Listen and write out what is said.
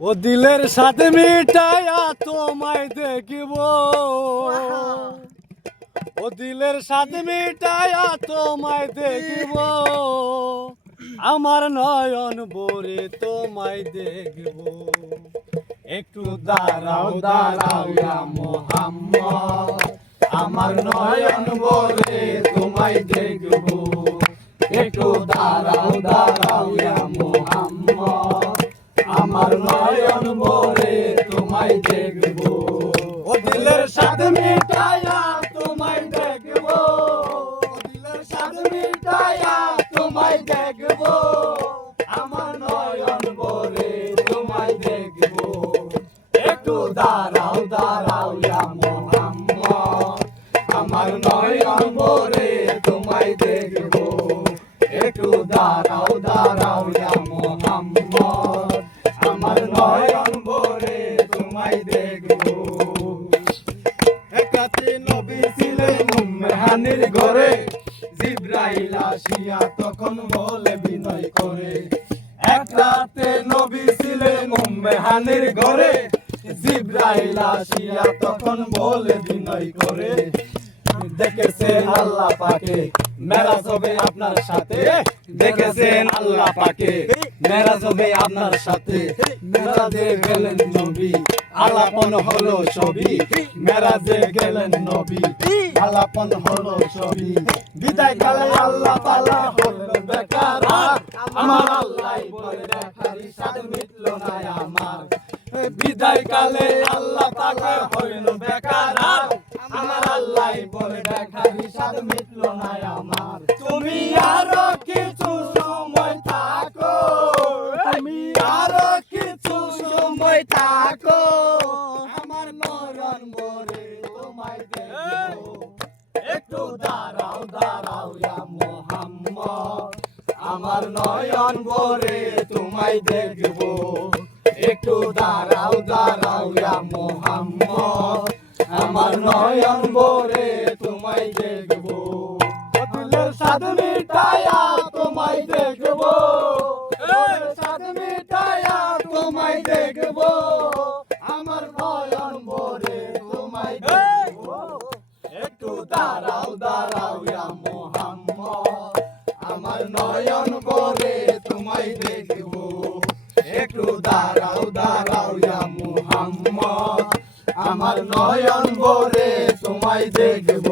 ও দিলের সাথে মিটায়া তোমায় দেখিব, ও দিলের সাথে মিটায়া তোমায় দেখিব, আমার নয়ন ভরে তোমায় দেখব। একটু দাঁড়াও দাঁড়াও ইয়া মুহাম্মদ, আমার নয়ন ভরে তোমায় দেখব। একটু দাঁড়াও দাঁড়াও ইয়া মুহাম্মদ, আমার নয়ন ভরে তোমায় দেখব। ও দিলের স্বাদ মিটায়া তোমায় দেখব, ও দিলের স্বাদ মিটায়া তোমায় দেখব, আমার নয়ন ভরে তোমায় দেখব। একটু দাঁড়াও দাঁড়াও ইয়া মুহাম্মদ, আমার নয়ন ভরে তোমায় দেখব। একটু দাঁড়াও দাঁড়াও ইয়া মুহাম্মদ, আমার নয়ন ভরে তোমায় দেখব। একাতে নবী ছিলেন উম্মে হানির ঘরে, জিবরাইল আসিয়া তখন বলে বিনয় করে। একরাতে নবী ছিলেন উম্মে হানির ঘরে, জিবরাইল আসিয়া তখন বলে বিনয় করে। দেখেছেন আল্লাহ পাকে মেরাজ হবে আপনার সাথে, দেখেছেন আল্লাহ পাকে মেরাজ হবে আপনার সাথে। মেরাজে গেলেন নবী, আলাপন হলো ছবি, মেরাজে গেলেন নবী, আলাপন হলো ছবি। বিদায় কালে আল্লাহ তাআলা হলেন বেকার, আমার আল্লাহ বলে দেখার স্বাদ মিটলো না আমার। বিদায় কালে আল্লাহ তাআলা হইল বেকার, আমার আল্লাহ বলে দেখার স্বাদ মিটলো না আমার। তুমি আরো কিছু সময় থাকো, তুমি আরো কিছু সময় থাকো, আমার নয়ন ভরে তোমায় দেখব। একটু দাঁড়াও দাঁড়াও ইয়া মুহাম্মদ, আমার নয়ন ভরে তোমায় দেখব। একটু দাঁড়াও দাঁড়াও ইয়া মুহাম্মদ, আমার নয়ন ভরে তোমায় দেখব। দিলের স্বাদ মিটায়া তোমায় দেখব, স্বাদ মিটায়া তোমায় দেখব, আমার নয়ন ভরে তোমায় দেখব। একটু দাঁড়াও দাঁড়াও ইয়া মুহাম্মদ, আমার নয়ন ভরে তোমায় দেখব। একটু দাঁড়াও দাঁড়াও ইয়া মুহাম্মদ, আমার নয়ন ভরে তোমায় দেখব।